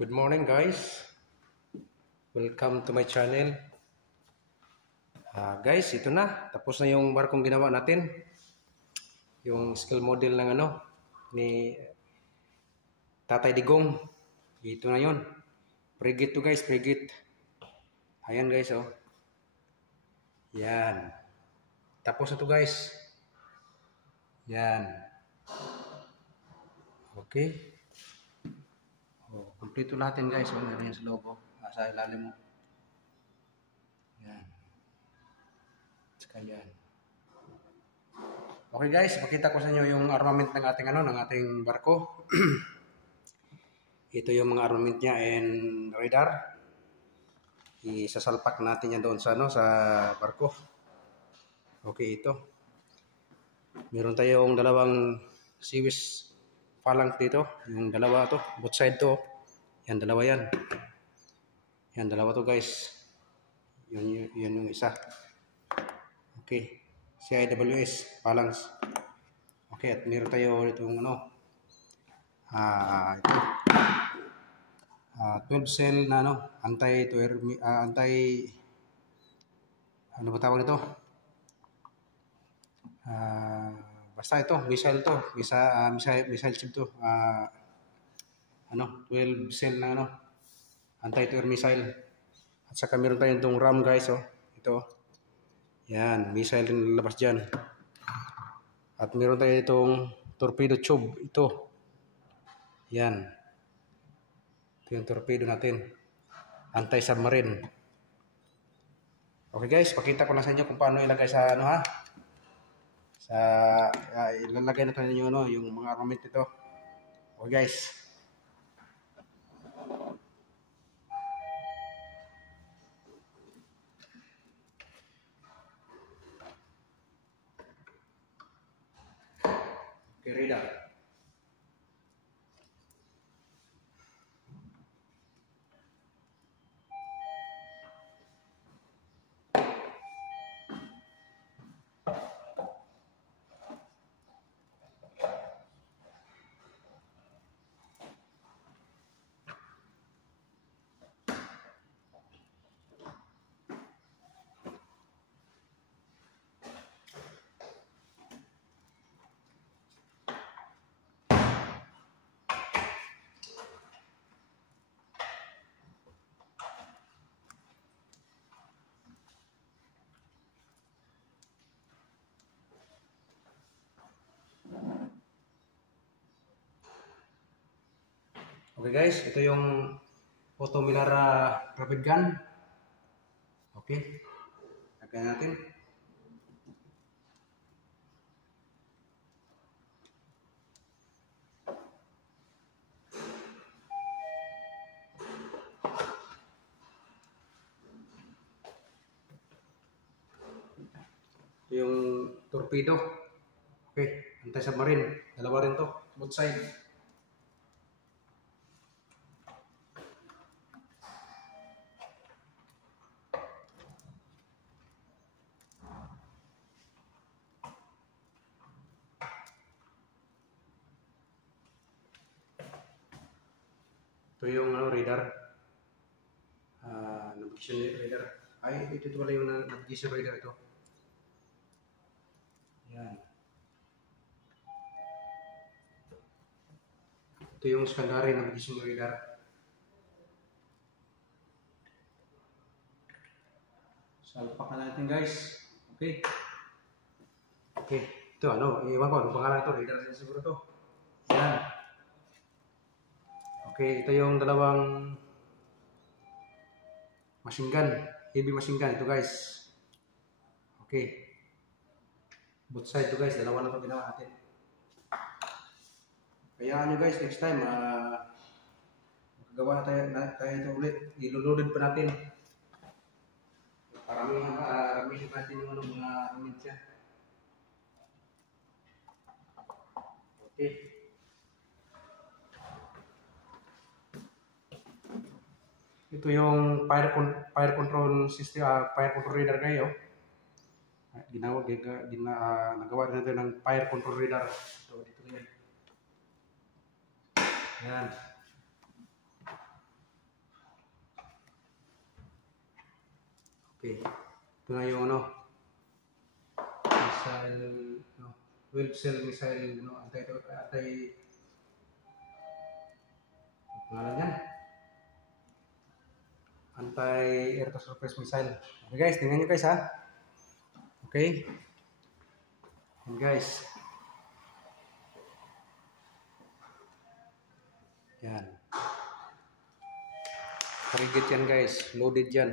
Good morning guys, welcome to my channel. Guys, ito na, tapos na yung barkong ginawa natin. Yung scale model ng ni Tatay Digong. Ito na yun. Frigate to guys, frigate. Ayan guys, oh. Yan. Tapos na to guys. Yan. Okay. Oh, kompleto natin guys. Oh, meron yan sa loob, oh. Sa ilalim mo. Yan. Saka yan. Okay guys, pakita ko sa inyo yung armament ng ating ng ating barko. Ito yung mga armament niya and radar. Isasalpak natin yan doon sa sa barko. Okay, ito. Meron tayong dalawang Swiss phalanx dito, yung dalawa to, both side to. Yan dalawa yan. Yan dalawa to guys. Yun yung isa. Okay. CIWS phalanx. Okay, at meron tayo itong ito 12 cell na anti ano ba tawag nito? Basta ito, missile to, missile chip to. 12 cell na anti-air missile. At saka meron tayong itong RAM guys, oh. Ito. Yan, missile din labas diyan. At meron tayo itong torpedo tube, ito. Yan. Ito yung torpedo natin. Anti-submarine. Okay guys, pakita ko na sa inyo kung paano ilagay sa ilalagay na tayo yung mga armament ito. Okay guys. Okay, radar. Okay guys, ito yung Photo Milara rapid gun. Okay. Lagyan natin. Ito yung torpedo. Okay, anti-submarine. Dalawa rin to, both side. Ito yung radar. Navigation radar. Ay, ito pala yung navigation radar ito. Yan. Ito yung secondary navigation radar. Salpak na natin guys. Okay. Okay. Ito iwan ko anong pangalan ito. Radar din siguro ito. Yan. Okay, ito yung dalawang machine gun, heavy machine gun ito guys. Okay. Both side ito guys, dalawa na ito ginawa natin. Kaya nyo guys, next time, magagawa na tayo ito ulit. Iluludin pa natin. Paramihin natin yung mga armament siya. Okay. Ito yung fire control system, fire control radar kayo. Nagawa natin ng fire control radar. Ito dito yan. Yan. Okay. Ito na yung ano, missile, no, 12 cell missile, no, pangalan yan? Anti-air to surface missile. Okay guys, tingnan nyo guys ha. Okay. And guys. Yan. Target yan guys. Loaded yan.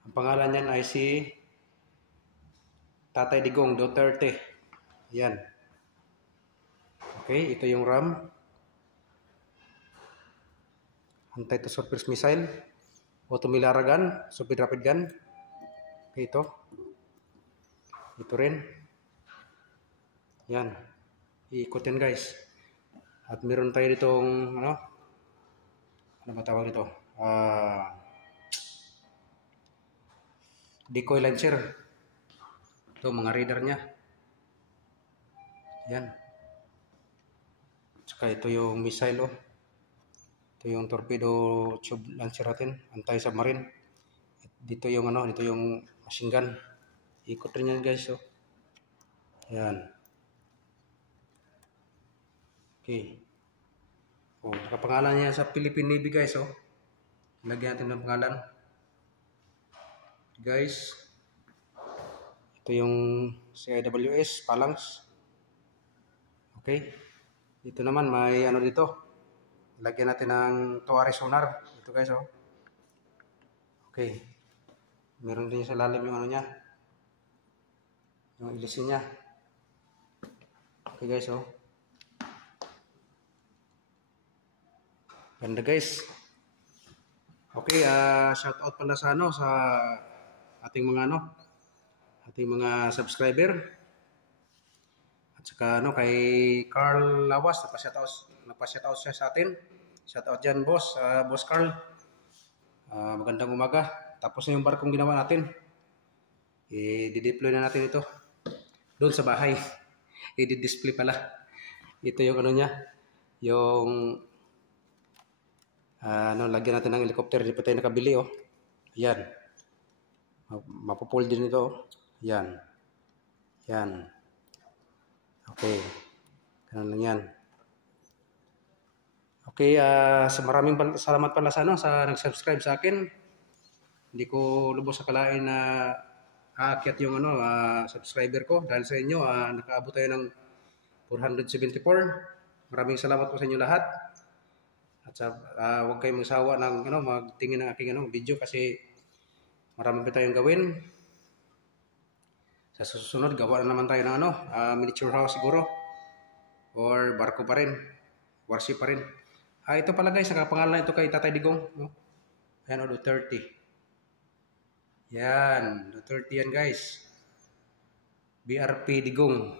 Ang pangalan yan ay si Tatay Digong Duterte. Yan. Okay, ito yung RAM. Anti-to-surface missile. Automilara gun. Super rapid gun. Okay, ito. Ito rin. Yan. Iikot yan guys. At meron tayo ditong ano ba tawag dito? Decoy launcher. Ito mga radar nya. Yan. Tsaka ito yung missile oh. Ito yung torpedo tube launcher natin, anti-submarine. Dito yung ano, dito yung machine gun. Ikot rin yan guys oh. Yan. Okay. Oh, nakapangalan niya sa Philippine Navy guys oh. Lagyan natin ng pangalan. Guys. Ito yung CIWS Phalanx. Okay. Dito naman may ano dito. Lagyan natin ng Tuare sonar. Ito guys oh. Okay. Meron din sa lalim yung ano niya. Yung ilisin niya. Okay guys oh. Ganda guys. Okay, shout out pala sa ano sa ating mga ano, ating mga subscriber. At saka ano kay Carl Lawas, napa-shout out siya sa atin. Shout out diyan boss, boss Carl. Magandang umaga. Tapos na yung barkong ginawa natin. I-deploy na natin ito doon sa bahay. I-display pala. Ito yung ano niya, yung lagyan natin ng helicopter. Di pa tayo nakabili oh. Ayan. Mapupol din ito oh. Ayan. Ayan. Okay. Ganun lang yan. Okay, sa maraming salamat pala sa nag-subscribe sa akin. Hindi ko lubos akalain na aakyat yung subscriber ko dahil sa inyo nakaabot tayo ng 474. Maraming salamat po sa inyo lahat. At huwag kayong magsawa ng magtingin ng aking video kasi marami pa tayong gawin. Sa susunod gawa na naman tayo ng miniature house siguro or barko pa rin, warship pa rin. Ito pala guys, nakapangalan ito kay Tatay Digong. Ayan Duterte. Yan, Duterte yan guys. BRP Digong.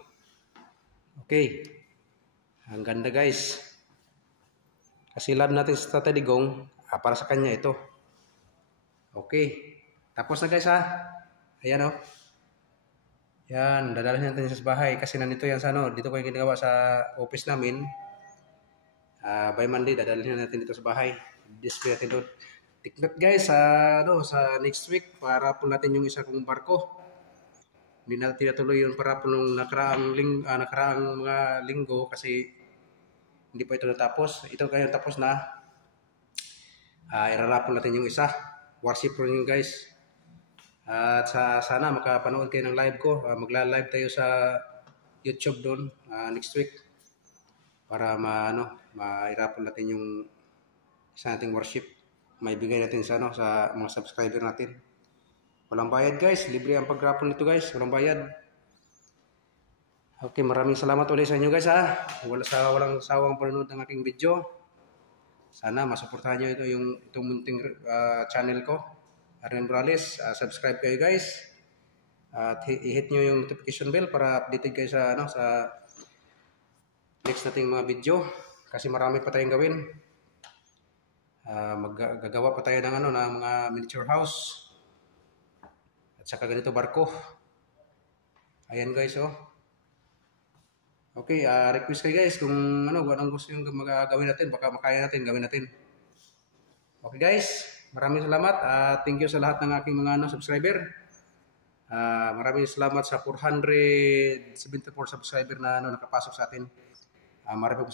Okay. Ang ganda guys. Kasi love natin sa Tatay Digong, para sa kanya ito. Okay. Tapos na guys ha. Ayan oh. Yan, dadalhin natin sa bahay kasi nandito yan sa dito ko yung ginagawa sa office namin. By Monday, dadalhin natin dito sa bahay. Display natin doon. Tiknot guys, sa next week, para po natin yung isa kong barko. Hindi natin tinatuloy yun para po nung nakaraang mga linggo kasi hindi pa ito natapos. Ito kaya tapos na. Irarapon natin yung isa. Warship po yun guys. At sana makapanood kayo ng live ko. Magla-live tayo sa YouTube doon next week. Para mairapon natin yung isa nating warship. Maibigay natin sa mga subscriber natin. Walang bayad guys. Libre ang pagrapon nito guys. Walang bayad. Okay, maraming salamat ulit sa inyo guys ha. Walang sawang panonood ng aking video. Sana masuportahan nyo itong munting channel ko. Arlen Morales. Subscribe kayo guys. At i-hit nyo yung notification bell para updated kayo sa next nating mga video. Kasi marami pa tayong gawin. Maggagawa pa tayo ng mga miniature house. At saka ganito barko. Ayan guys oh. Okay, request kayo guys kung anong gusto yung gawin natin, baka makaya natin, gawin natin. Okay guys. maraming salamat at thank you sa lahat ng aking mga subscriber. Maraming salamat sa 474 subscriber na nakapasok sa atin. Maraming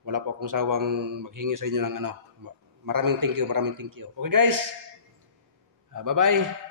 wala po akong sawang maghingi sa inyo ng maraming thank you. Okay guys, bye-bye.